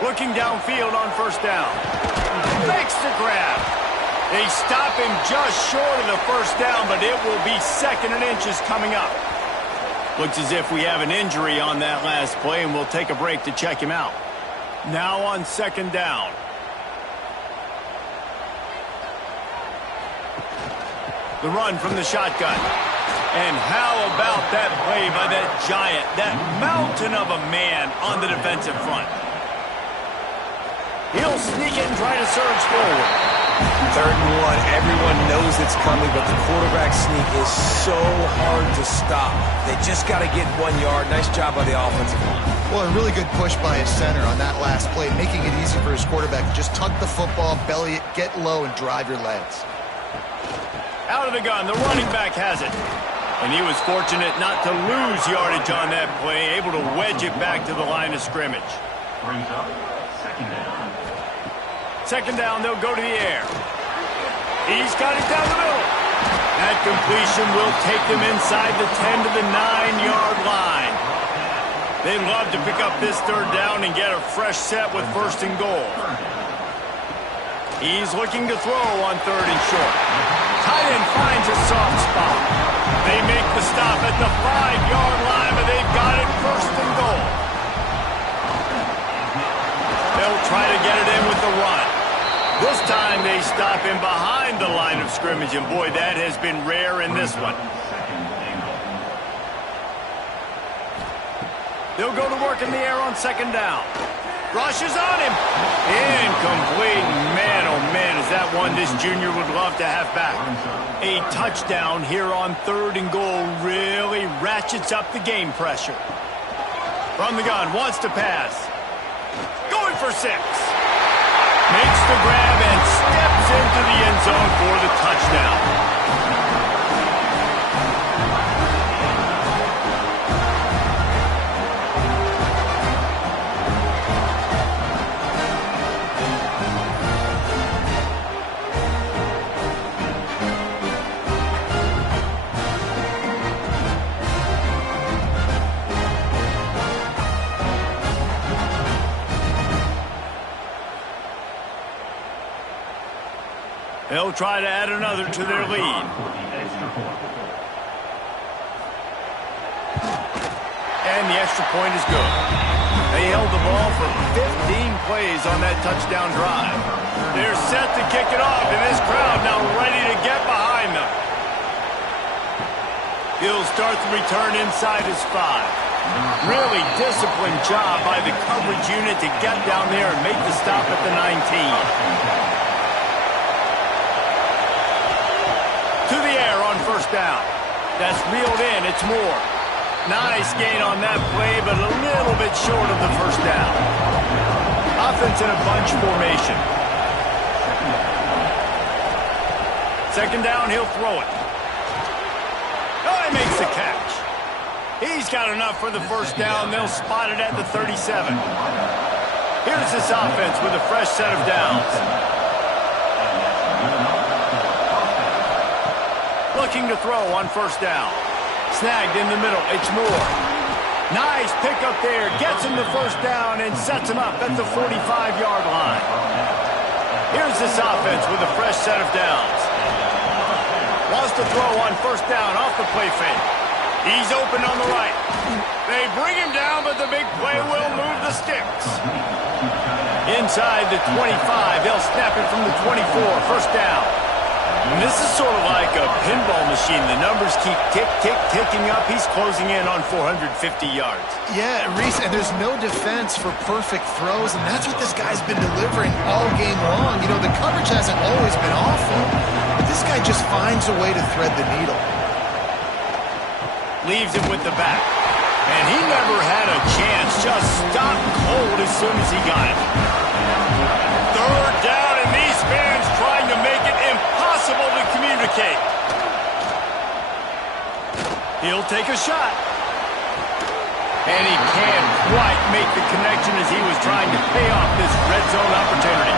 Looking downfield on first down. Makes the grab. They stop him just short of the first down, but it will be 2nd and inches coming up. Looks as if we have an injury on that last play, and we'll take a break to check him out. Now on 2nd down. The run from the shotgun. And how about that play by that giant, that mountain of a man on the defensive front? He'll sneak it and try to surge forward. 3rd and 1. Everyone knows it's coming, but the quarterback sneak is so hard to stop. They just got to get 1 yard. Nice job by the offensive line. Well, a really good push by his center on that last play, making it easy for his quarterback to just tuck the football, belly it, get low, and drive your legs. Out of the gun, the running back has it. And he was fortunate not to lose yardage on that play, able to wedge it back to the line of scrimmage. Brings up 2nd down. 2nd down, they'll go to the air. He's got it down the middle. That completion will take them inside the 10 to the 9-yard line. They'd love to pick up this 3rd down and get a fresh set with 1st and goal. He's looking to throw on 3rd and short. Tight end finds a soft spot. They make the stop at the 5-yard line, but they've got it 1st and goal. They'll try to get it in with the run. This time they stop him behind the line of scrimmage, and boy, that has been rare in this one. They'll go to work in the air on 2nd down. Rushes on him. Incomplete. Man, oh man, is that one this junior would love to have back. A touchdown here on 3rd and goal really ratchets up the game pressure. From the gun, wants to pass. Going for 6. Makes the grab and steps into the end zone for the touchdown. They'll try to add another to their lead. And the extra point is good. They held the ball for 15 plays on that touchdown drive. They're set to kick it off, and this crowd now ready to get behind them. He'll start the return inside his 5. Really disciplined job by the coverage unit to get down there and make the stop at the 19. To the air on 1st down. That's reeled in. It's Moore. Nice gain on that play, but a little bit short of the first down. Offense in a bunch formation. Second down, he'll throw it. Oh, he makes the catch. He's got enough for the first down. They'll spot it at the 37. Here's this offense with a fresh set of downs. Looking to throw on first down. Snagged in the middle. It's Moore. Nice pickup there. Gets him the first down and sets him up at the 45-yard line. Here's this offense with a fresh set of downs. Wants to throw on first down off the play fake. He's open on the right. They bring him down, but the big play will move the sticks. Inside the 25, they'll snap it from the 24. First down. And this is sort of like a pinball machine. The numbers keep ticking up. He's closing in on 450 yards. Yeah, Reese, and there's no defense for perfect throws, and that's what this guy's been delivering all game long. You know, the coverage hasn't always been awful, but this guy just finds a way to thread the needle. Leaves it with the back. And he never had a chance. Just stopped cold as soon as he got it. Third down, and these fans trying to make it impossible to communicate. He'll take a shot. And he can't quite make the connection as he was trying to pay off this red zone opportunity.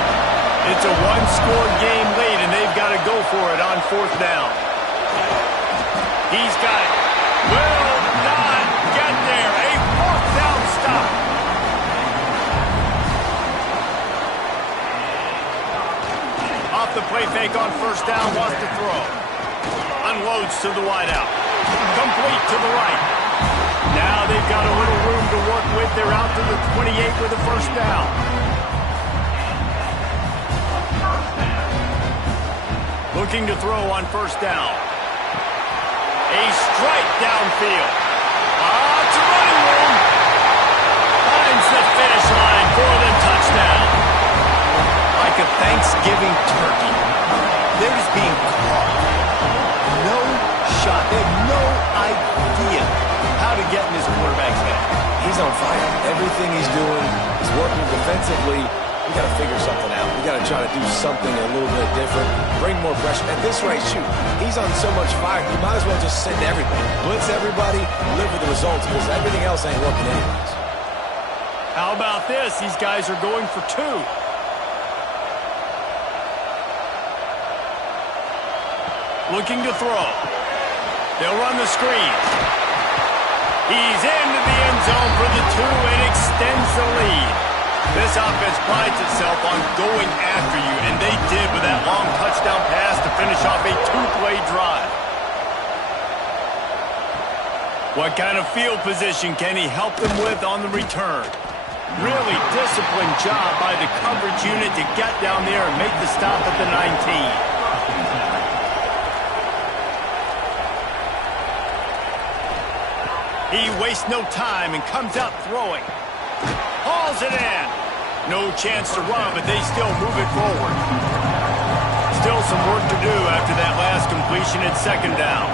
It's a one-score game lead, and they've got to go for it on fourth down. He's got it. Will not get there. A fourth down stop. Off the play fake on first down, wants to throw. Unloads to the wideout. Complete to the right. Now they've got a little room to work with. They're out to the 28 with a first down. Looking to throw on first down. A strike downfield. It's a running room. Finds the finish line for the touchdown. Like a Thanksgiving turkey. They're just being caught. No shot. They have no idea how to get in this quarterback's head. He's on fire. Everything he's doing is working defensively. We got to figure something out. We got to try to do something a little bit different. Bring more pressure. At this rate, shoot, he's on so much fire, you might as well just send everybody. Blitz everybody, live with the results, because everything else ain't working anyways. How about this? These guys are going for two. Looking to throw. They'll run the screen. He's into the end zone for the two and extends the lead. This offense prides itself on going after you, and they did with that long touchdown pass to finish off a two-play drive. What kind of field position can he help them with on the return? Really disciplined job by the coverage unit to get down there and make the stop at the 19. He wastes no time and comes out throwing. Hauls it in. No chance to run, but they still move it forward. Still some work to do after that last completion at second down.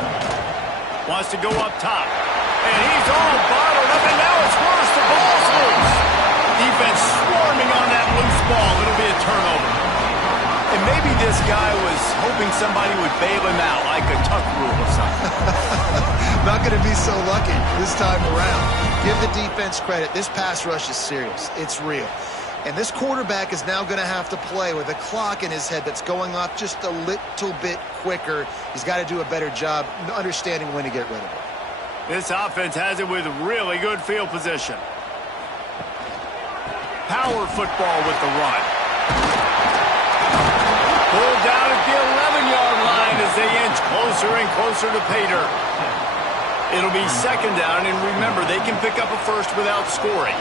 Wants to go up top. And he's all bottled up, and now it's worse. The ball's loose. Defense swarming on that loose ball. It'll be a turnover. And maybe this guy was hoping somebody would bail him out, like a tuck rule or something. Not going to be so lucky this time around. Give the defense credit. This pass rush is serious. It's real. And this quarterback is now going to have to play with a clock in his head that's going off just a little bit quicker. He's got to do a better job understanding when to get rid of it. This offense has it with really good field position. Power football with the run. Pulled down at the 11-yard line as they inch closer and closer to pay dirt. It'll be second down, and remember, they can pick up a first without scoring.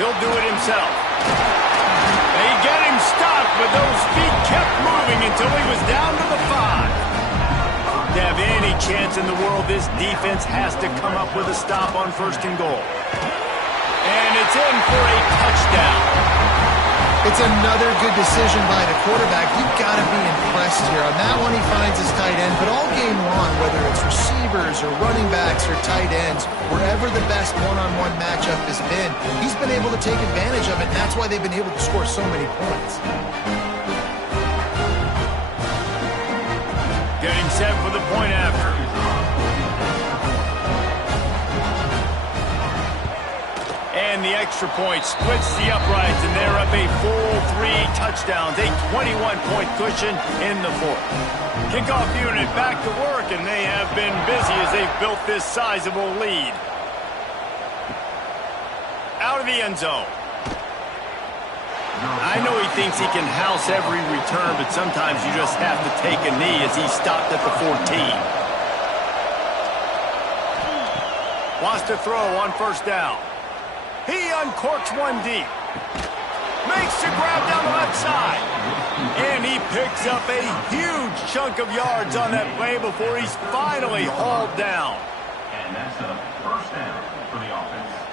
He'll do it himself. They get him stopped, but those feet kept moving until he was down to the 5. To have any chance in the world, this defense has to come up with a stop on first and goal. And it's in for a touchdown. It's another good decision by the quarterback. You've got to be impressed here. On that one, he finds his tight end. But all game long, whether it's receivers or running backs or tight ends, wherever the best one-on-one matchup has been, he's been able to take advantage of it, and that's why they've been able to score so many points. Getting set for the point after. And the extra point splits the uprights, and they're up a full 3 touchdowns, a 21-point cushion in the fourth. Kickoff unit back to work, and they have been busy as they've built this sizable lead. Out of the end zone. I know he thinks he can house every return, but sometimes you just have to take a knee as he stopped at the 14. Wants to throw on first down. He uncorks one deep. Makes the grab down the left side. And he picks up a huge chunk of yards on that play before he's finally hauled down. And that's a first down for the offense.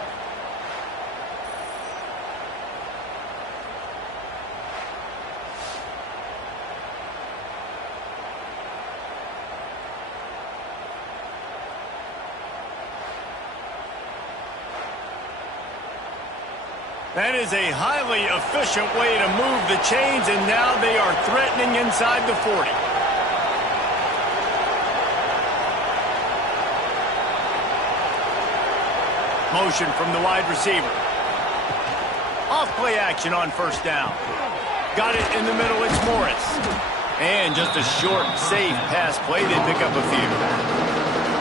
That is a highly efficient way to move the chains, and now they are threatening inside the 40. Motion from the wide receiver. Off play action on first down. Got it in the middle, it's Morris. And just a short, safe pass play, they pick up a few.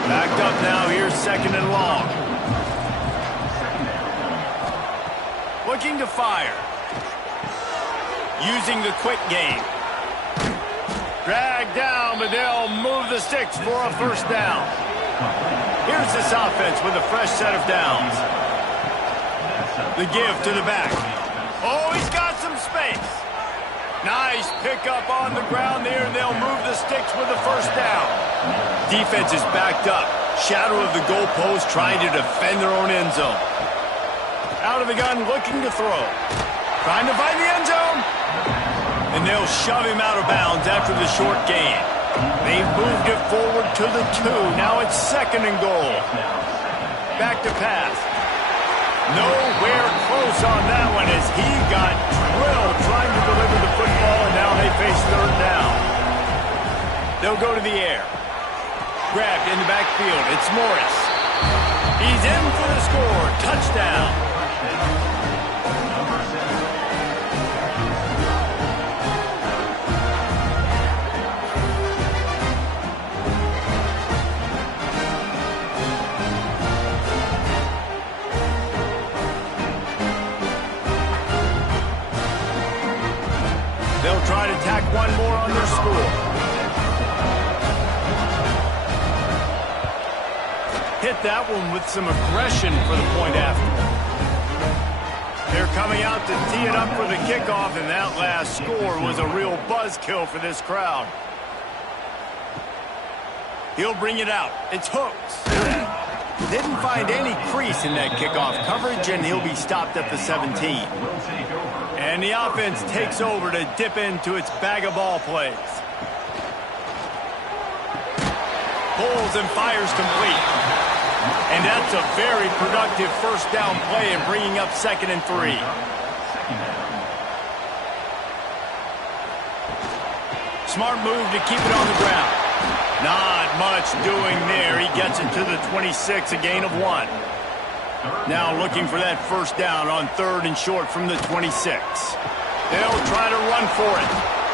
Backed up now, here's second and long. Looking to fire. Using the quick game. Drag down, but they'll move the sticks for a first down. Here's this offense with a fresh set of downs. The give to the back. Oh, he's got some space. Nice pickup on the ground there, and they'll move the sticks with a first down. Defense is backed up. Shadow of the goalpost trying to defend their own end zone. Out of the gun, looking to throw. Trying to find the end zone. And they'll shove him out of bounds after the short gain. They've moved it forward to the 2. Now it's second and goal. Back to pass. Nowhere close on that one as he got drilled trying to deliver the football, and now they face third down. They'll go to the air. Grabbed in the backfield. It's Morris. He's in for the score. Touchdown. They'll try to tack one more on their score. Hit that one with some aggression for the point after. They're coming out to tee it up for the kickoff, and that last score was a real buzzkill for this crowd. He'll bring it out. It's Hooks. Didn't find any crease in that kickoff coverage, and he'll be stopped at the 17. And the offense takes over to dip into its bag of ball plays. Pulls and fires complete. And that's a very productive first down play in bringing up second and 3. Smart move to keep it on the ground. Not much doing there. He gets it to the 26, a gain of 1. Now looking for that first down on third and short from the 26. They'll try to run for it.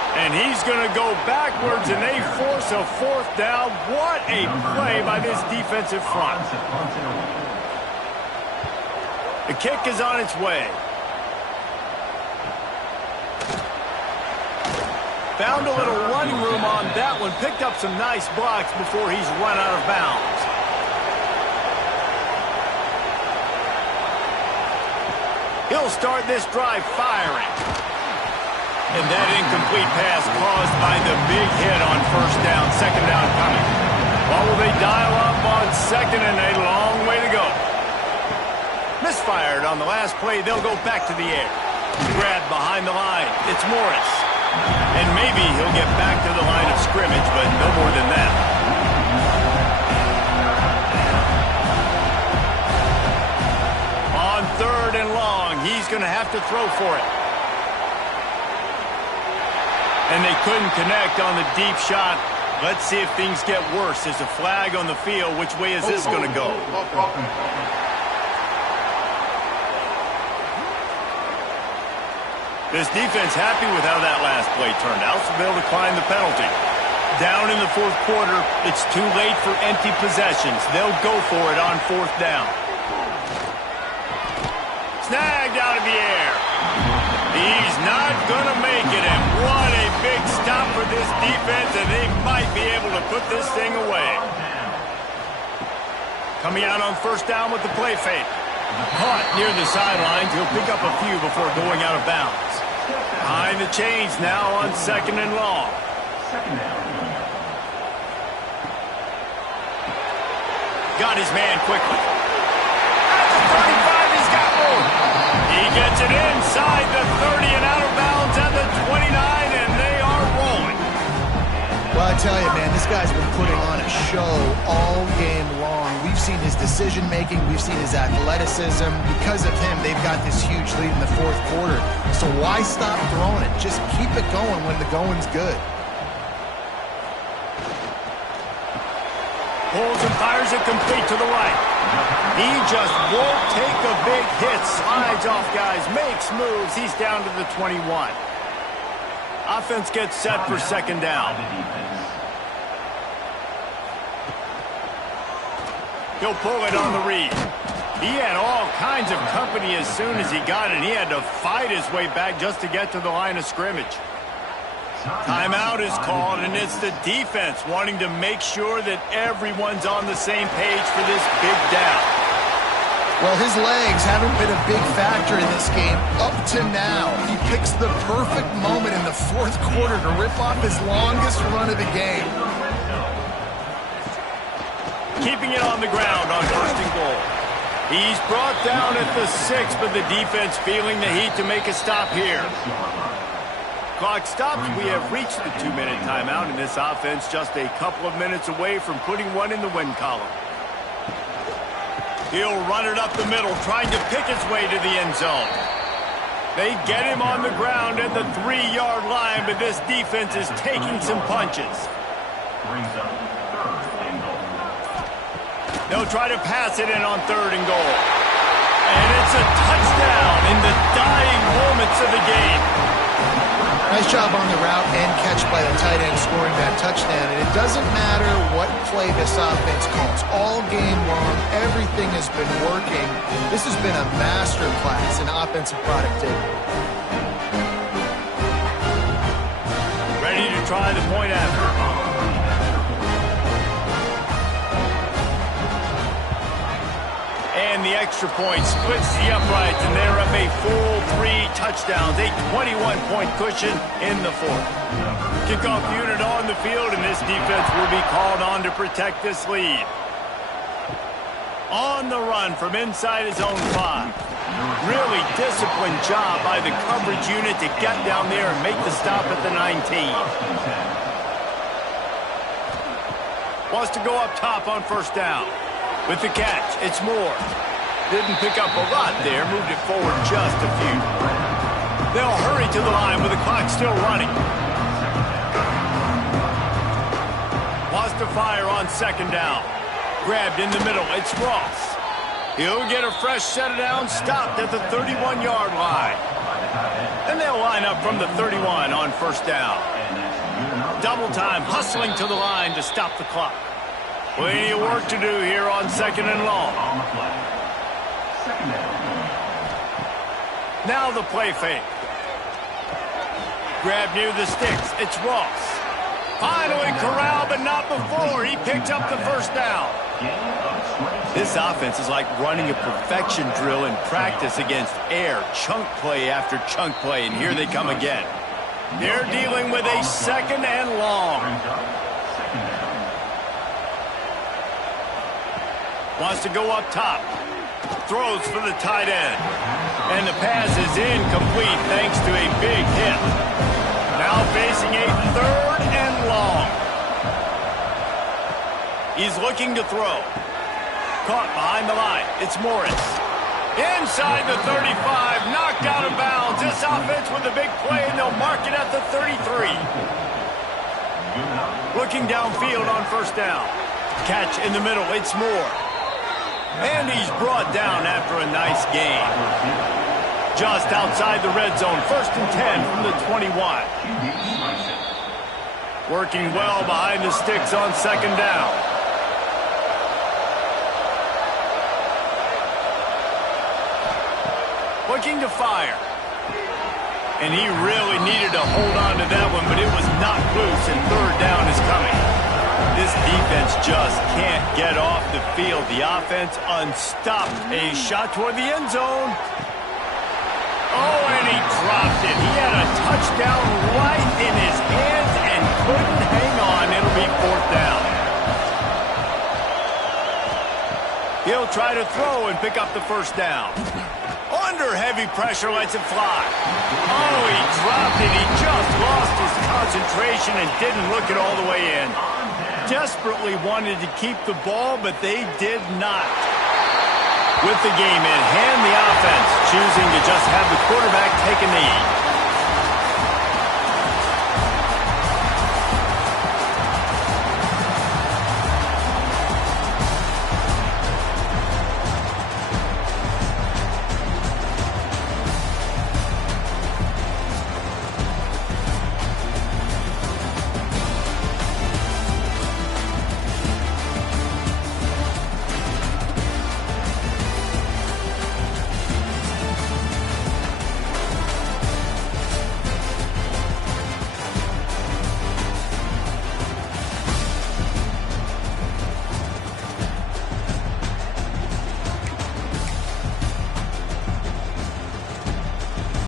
And he's going to go backwards, and they force a fourth down. What a play by this defensive front. The kick is on its way. Found a little running room on that one. Picked up some nice blocks before he's run out of bounds. He'll start this drive firing. And that incomplete pass caused by the big hit on first down. Second down coming. Well, will they dial up on second, and a long way to go. Misfired on the last play. They'll go back to the air. Grabbed behind the line. It's Morris. And maybe he'll get back to the line of scrimmage, but no more than that. On third and long, he's going to have to throw for it. And they couldn't connect on the deep shot Let's see if things get worse. There's a flag on the field. Which way is this going to go? This defense happy with how that last play turned out, so they'll decline the penalty. Down in the fourth quarter, it's too late for empty possessions. They'll go for it on fourth down. Snagged out of the air. He's not going to make it, and what a big stop for this defense, and they might be able to put this thing away. Coming out on first down with the play fake. Caught near the sidelines. He'll pick up a few before going out of bounds. Behind the chains now on second and long. Got his man quickly. At the 35, he's got more. He gets it inside the 30 and out of bounds at the 29, and they are rolling. Well, I tell you, man, this guy's been putting on a show all game long. We've seen his decision-making. We've seen his athleticism. Because of him, they've got this huge lead in the fourth quarter. So why stop throwing it? Just keep it going when the going's good. Pulls and fires it complete to the right. He just won't take a big hit. Slides off guys, makes moves. He's down to the 21. Offense gets set for second down. He'll pull it on the read. He had all kinds of company as soon as he got it. He had to fight his way back just to get to the line of scrimmage. Timeout is called, and it's the defense wanting to make sure that everyone's on the same page for this big down. Well, his legs haven't been a big factor in this game up to now. He picks the perfect moment in the fourth quarter to rip off his longest run of the game. Keeping it on the ground on first and goal. He's brought down at the 6, but the defense feeling the heat to make a stop here. Clock stops. We have reached the 2-minute timeout, and this offense just a couple of minutes away from putting one in the win column. He'll run it up the middle, trying to pick his way to the end zone. They get him on the ground at the 3-yard line, but this defense is taking some punches. They'll try to pass it in on third and goal. And it's a touchdown in the dying moments of the game. Nice job on the route and catch by the tight end scoring that touchdown. And it doesn't matter what play this offense calls. All game long, everything has been working. This has been a masterclass in offensive productivity. Ready to try the point after. And the extra point splits the uprights, and they're up a full 3 touchdowns, a 21-point cushion in the fourth. Kickoff unit on the field, and this defense will be called on to protect this lead. On the run from inside his own 5. Really disciplined job by the coverage unit to get down there and make the stop at the 19. Wants to go up top on first down. With the catch, it's Moore. Didn't pick up a lot there, moved it forward just a few. They'll hurry to the line with the clock still running. Wants to fire on second down. Grabbed in the middle, it's Ross. He'll get a fresh set of downs, stopped at the 31-yard line. And they'll line up from the 31 on first down. Double time, hustling to the line to stop the clock. Plenty of work to do here on second and long. Now the play fake. Grab near the sticks. It's Ross. Finally corralled, but not before. He picked up the first down. This offense is like running a perfection drill in practice against air. Chunk play after chunk play, and here they come again. They're dealing with a second and long. Wants to go up top. Throws for the tight end. And the pass is incomplete thanks to a big hit. Now facing a third and long. He's looking to throw. Caught behind the line. It's Morris. Inside the 35. Knocked out of bounds. This offense with a big play, and they'll mark it at the 33. Looking downfield on first down. Catch in the middle. It's Moore. And he's brought down after a nice gain. Just outside the red zone. 1st and 10 from the 21. Working well behind the sticks on 2nd down. Looking to fire. And he really needed to hold on to that one, but it was knocked loose, and 3rd down is coming. This defense just can't get off the field. The offense unstopped. A shot toward the end zone. Oh, and he dropped it. He had a touchdown right in his hands and couldn't hang on. It'll be 4th down. He'll try to throw and pick up the 1st down. Under heavy pressure, lets it fly. Oh, he dropped it. He just lost his concentration and didn't look it all the way in. Desperately wanted to keep the ball, but they did not. With the game in hand, the offense choosing to just have the quarterback take a knee.